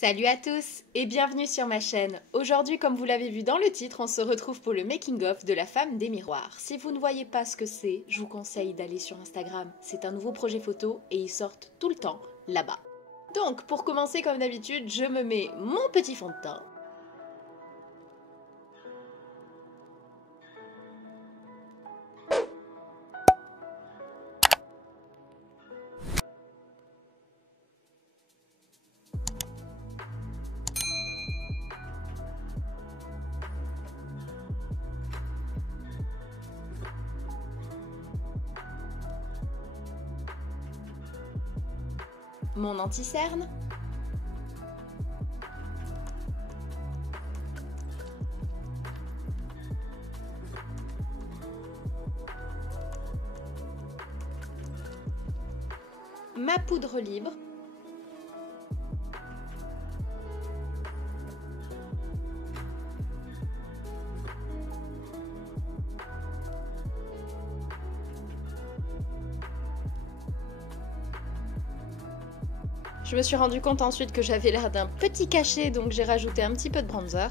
Salut à tous et bienvenue sur ma chaîne. Aujourd'hui, comme vous l'avez vu dans le titre, on se retrouve pour le making-of de La Femme des Miroirs. Si vous ne voyez pas ce que c'est, je vous conseille d'aller sur Instagram. C'est un nouveau projet photo et ils sortent tout le temps là-bas. Donc, pour commencer comme d'habitude, je me mets mon petit fond de teint. Mon anti-cerne. Ma poudre libre. Je me suis rendu compte ensuite que j'avais l'air d'un petit cachet, donc j'ai rajouté un petit peu de bronzer.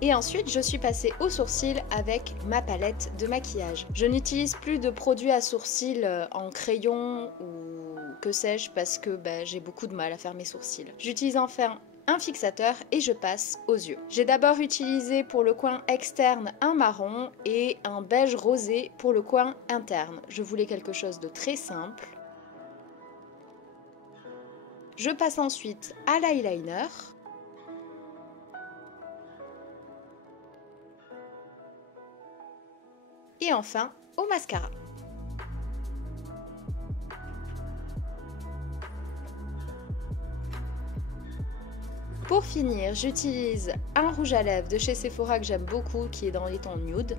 Et ensuite, je suis passée aux sourcils avec ma palette de maquillage. Je n'utilise plus de produits à sourcils en crayon ou que sais-je parce que j'ai beaucoup de mal à faire mes sourcils. J'utilise enfin un fixateur et je passe aux yeux. J'ai d'abord utilisé pour le coin externe un marron et un beige rosé pour le coin interne. Je voulais quelque chose de très simple. Je passe ensuite à l'eyeliner. Et enfin, au mascara. Pour finir, j'utilise un rouge à lèvres de chez Sephora que j'aime beaucoup, qui est dans les tons nude.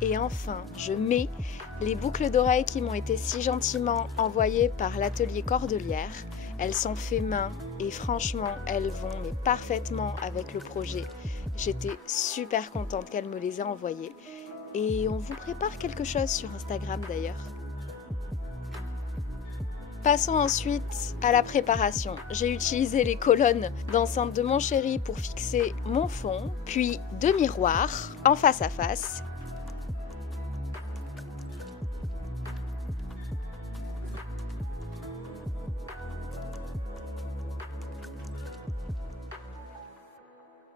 Et enfin, je mets les boucles d'oreilles qui m'ont été si gentiment envoyées par l'atelier Cordelière. Elles sont faites main et franchement, elles vont mais parfaitement avec le projet. J'étais super contente qu'elle me les ait envoyées. Et on vous prépare quelque chose sur Instagram d'ailleurs. Passons ensuite à la préparation. J'ai utilisé les colonnes d'enceinte de mon chéri pour fixer mon fond, puis deux miroirs en face à face.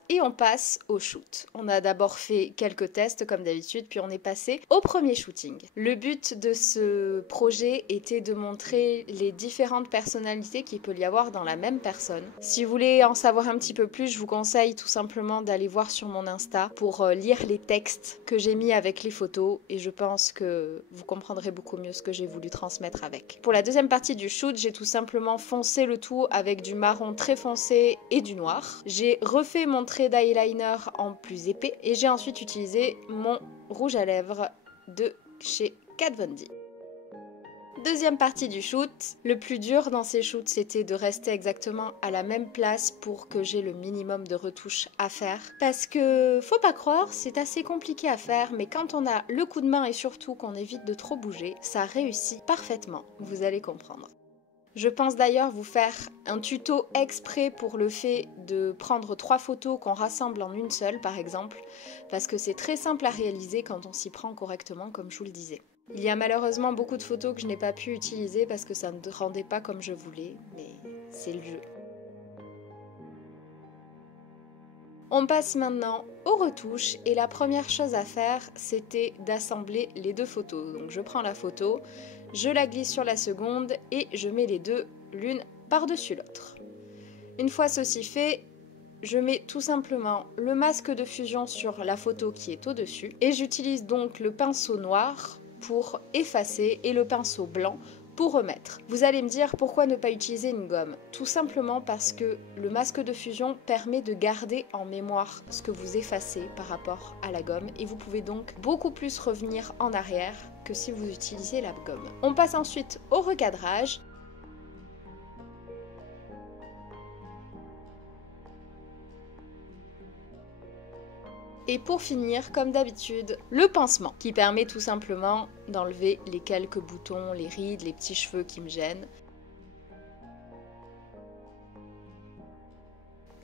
Et on passe au shoot. On a d'abord fait quelques tests comme d'habitude, puis on est passé au premier shooting. Le but de ce projet était de montrer les différentes personnalités qu'il peut y avoir dans la même personne. Si vous voulez en savoir un petit peu plus, je vous conseille tout simplement d'aller voir sur mon Insta pour lire les textes que j'ai mis avec les photos et je pense que vous comprendrez beaucoup mieux ce que j'ai voulu transmettre avec. Pour la deuxième partie du shoot, j'ai tout simplement foncé le tout avec du marron très foncé et du noir. J'ai refait mon trait d'eyeliner en plus épais et j'ai ensuite utilisé mon rouge à lèvres de chez Kat Von D. Deuxième partie du shoot, le plus dur dans ces shoots c'était de rester exactement à la même place pour que j'ai le minimum de retouches à faire parce que faut pas croire, c'est assez compliqué à faire mais quand on a le coup de main et surtout qu'on évite de trop bouger, ça réussit parfaitement, vous allez comprendre. Je pense d'ailleurs vous faire un tuto exprès pour le fait de prendre 3 photos qu'on rassemble en une seule par exemple, parce que c'est très simple à réaliser quand on s'y prend correctement comme je vous le disais. Il y a malheureusement beaucoup de photos que je n'ai pas pu utiliser parce que ça ne rendait pas comme je voulais, mais c'est le jeu. On passe maintenant aux retouches et la première chose à faire c'était d'assembler les deux photos. Donc je prends la photo, je la glisse sur la seconde et je mets les deux l'une par-dessus l'autre. Une fois ceci fait, je mets tout simplement le masque de fusion sur la photo qui est au-dessus et j'utilise donc le pinceau noir pour effacer et le pinceau blanc pour remettre. Vous allez me dire pourquoi ne pas utiliser une gomme? Tout simplement parce que le masque de fusion permet de garder en mémoire ce que vous effacez par rapport à la gomme et vous pouvez donc beaucoup plus revenir en arrière que si vous utilisiez la gomme. On passe ensuite au recadrage. Et pour finir, comme d'habitude, le pansement qui permet tout simplement d'enlever les quelques boutons, les rides, les petits cheveux qui me gênent.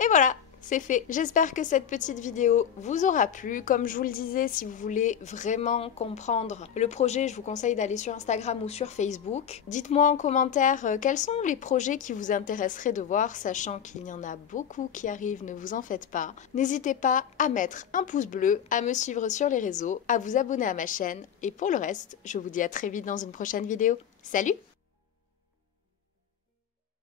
Et voilà, c'est fait. J'espère que cette petite vidéo vous aura plu. Comme je vous le disais, si vous voulez vraiment comprendre le projet, je vous conseille d'aller sur Instagram ou sur Facebook. Dites-moi en commentaire quels sont les projets qui vous intéresseraient de voir, sachant qu'il y en a beaucoup qui arrivent, ne vous en faites pas. N'hésitez pas à mettre un pouce bleu, à me suivre sur les réseaux, à vous abonner à ma chaîne. Et pour le reste, je vous dis à très vite dans une prochaine vidéo. Salut!